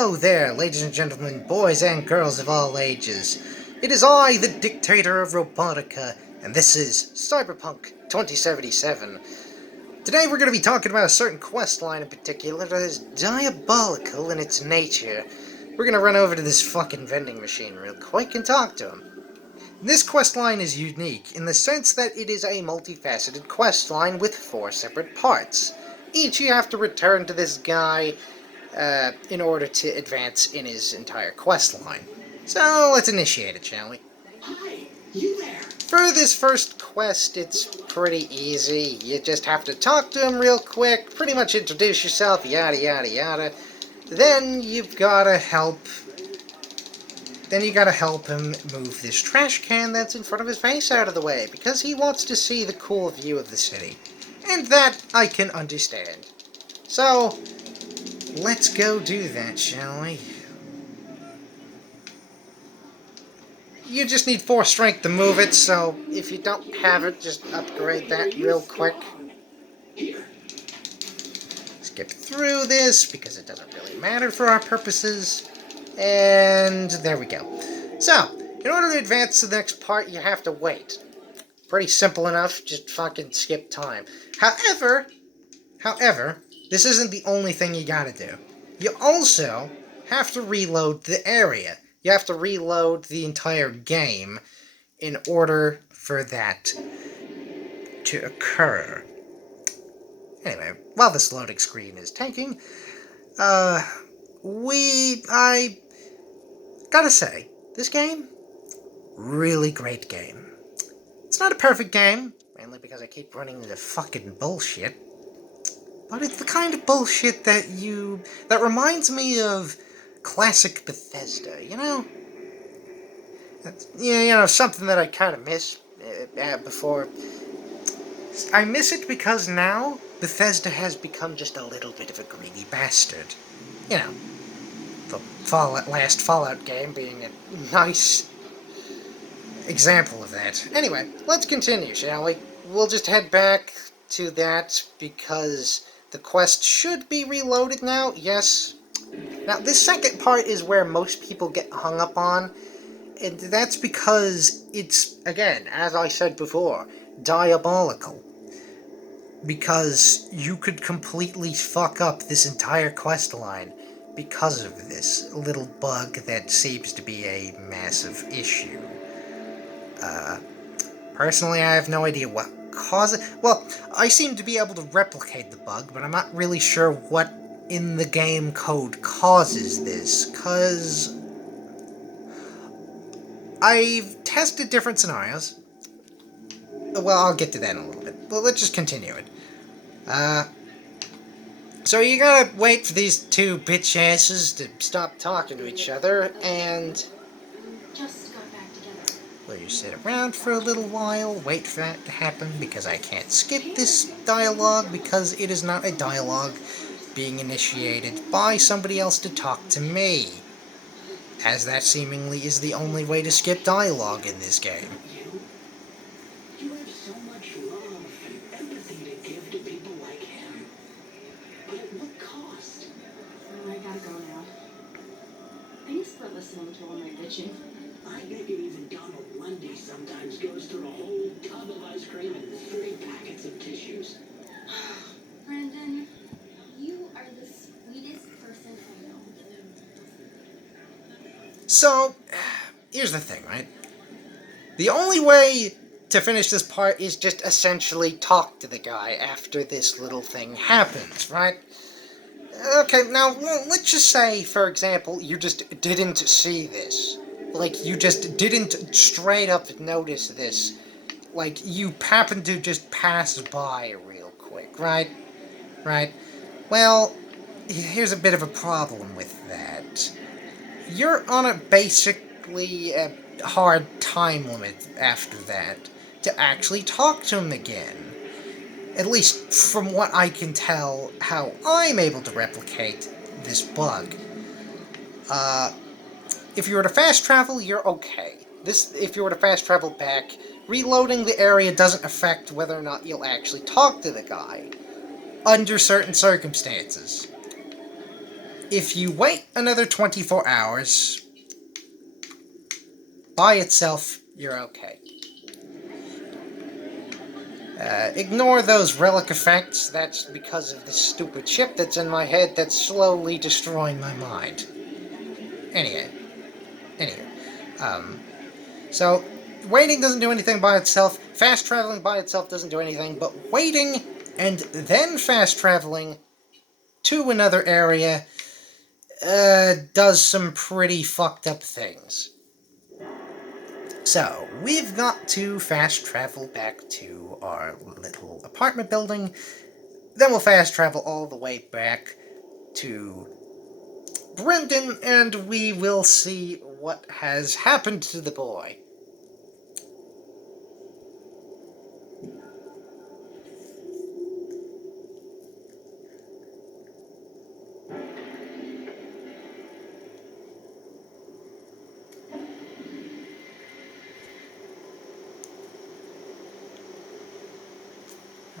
Hello there, ladies and gentlemen, boys and girls of all ages. It is I, the dictator of Robotica, and this is Cyberpunk 2077. Today we're going to be talking about a certain quest line in particular that is diabolical in its nature. We're going to run over to this fucking vending machine real quick and talk to him. This quest line is unique in the sense that it is a multifaceted quest line with 4 separate parts. Each you have to return to this guy in order to advance in his entire quest line. So let's initiate it, shall we? Hi, you there? For this first quest, it's pretty easy. You just have to talk to him real quick, pretty much introduce yourself, yada yada yada. Then you've gotta help. Then you gotta help him move this trash can that's in front of his face out of the way, because he wants to see the cool view of the city. And that I can understand. So, let's go do that, shall we? You just need 4 strength to move it, so if you don't have it, just upgrade that real quick. Skip through this, because it doesn't really matter for our purposes. And there we go. So, in order to advance to the next part, you have to wait. Pretty simple enough, just fucking skip time. However, this isn't the only thing you gotta do. You also have to reload the area. You have to reload the entire game in order for that to occur. Anyway, while this loading screen is taking, I gotta say, this game, really great game. It's not a perfect game, mainly because I keep running into fucking bullshit. But it's the kind of bullshit that reminds me of classic Bethesda, you know? Something that I kind of miss before. I miss it because now Bethesda has become just a little bit of a greedy bastard. You know, the last Fallout game being a nice example of that. Anyway, let's continue, shall we? We'll just head back to that because the quest should be reloaded now, yes. Now, this second part is where most people get hung up on, and that's because it's, again, as I said before, diabolical. Because you could completely fuck up this entire quest line because of this little bug that seems to be a massive issue. Personally, I have no idea what caused it. Well, I seem to be able to replicate the bug, but I'm not really sure what in the game code causes this, because I've tested different scenarios. Well, I'll get to that in a little bit. Well, let's just continue it. So you gotta wait for these 2 bitch asses to stop talking to each other, and well, you sit around for a little while, wait for that to happen, because I can't skip this dialogue, because it is not a dialogue being initiated by somebody else to talk to me, as that seemingly is the only way to skip dialogue in this game. You have so much love and empathy to give to people like him. But at what cost? Oh, I gotta go now. I used to quit listening to all my bitching. I bet you even Donald Lundy sometimes goes through a whole tub of ice cream and 3 packets of tissues. Brandon, you are the sweetest person I know. So, here's the thing, right? The only way to finish this part is just essentially talk to the guy after this little thing happens, right? Okay, now, let's just say, for example, you just didn't see this. Like, you just didn't straight up notice this. Like, you happened to just pass by real quick, right? Right? Well, here's a bit of a problem with that. You're on a basically hard time limit after that to actually talk to him again. At least from what I can tell, how I'm able to replicate this bug. If you were to fast travel, you're okay. If you were to fast travel back, reloading the area doesn't affect whether or not you'll actually talk to the guy, under certain circumstances. if you wait another 24 hours, by itself, you're okay. Ignore those relic effects. That's because of the stupid chip that's in my head that's slowly destroying my mind. Anyway. So, waiting doesn't do anything by itself. Fast traveling by itself doesn't do anything. But waiting and then fast traveling to another area does some pretty fucked up things. So, we've got to fast travel back to our little apartment building. Then we'll fast travel all the way back to Brendan, and we will see what has happened to the boy.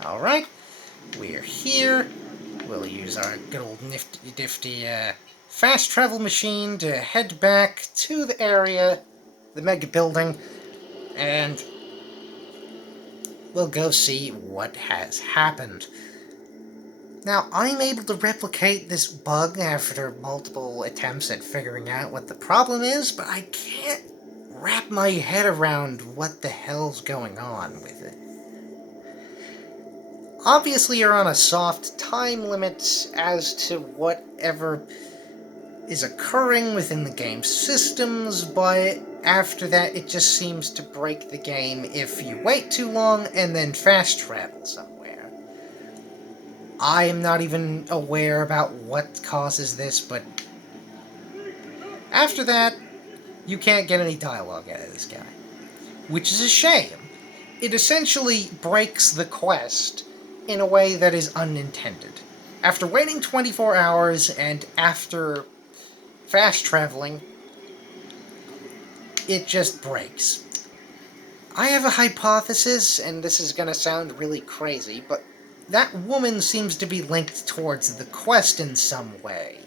Alright, we're here. We'll use our good old nifty fast travel machine to head back to the area, the mega building, and we'll go see what has happened. Now, I'm able to replicate this bug after multiple attempts at figuring out what the problem is, but I can't wrap my head around what the hell's going on with it. Obviously, you're on a soft time limit as to whatever is occurring within the game's systems, but after that, it just seems to break the game if you wait too long and then fast travel somewhere. I am not even aware about what causes this, but after that, you can't get any dialogue out of this guy. Which is a shame. It essentially breaks the quest in a way that is unintended. After waiting 24 hours and after fast traveling, it just breaks. I have a hypothesis, and this is going to sound really crazy, but that woman seems to be linked towards the quest in some way.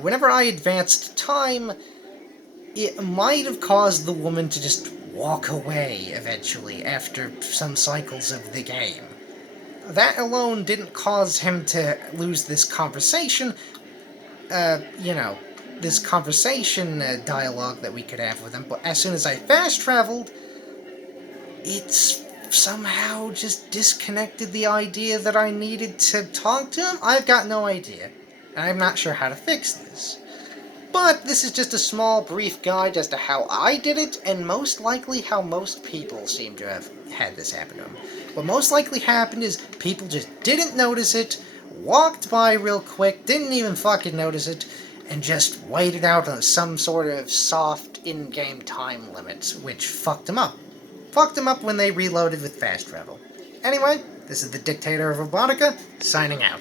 Whenever I advanced time, it might have caused the woman to just walk away eventually after some cycles of the game. That alone didn't cause him to lose this conversation, this conversation dialogue that we could have with him, but as soon as I fast traveled, it's somehow just disconnected the idea that I needed to talk to him. I've got no idea. I'm not sure how to fix this. But this is just a small, brief guide as to how I did it, and most likely how most people seem to have had this happen to them. What most likely happened is people just didn't notice it, walked by real quick, didn't even fucking notice it, and just waited out on some sort of soft in-game time limit, which fucked them up. Fucked them up when they reloaded with fast travel. Anyway, this is the Dictator of Robotica, signing out.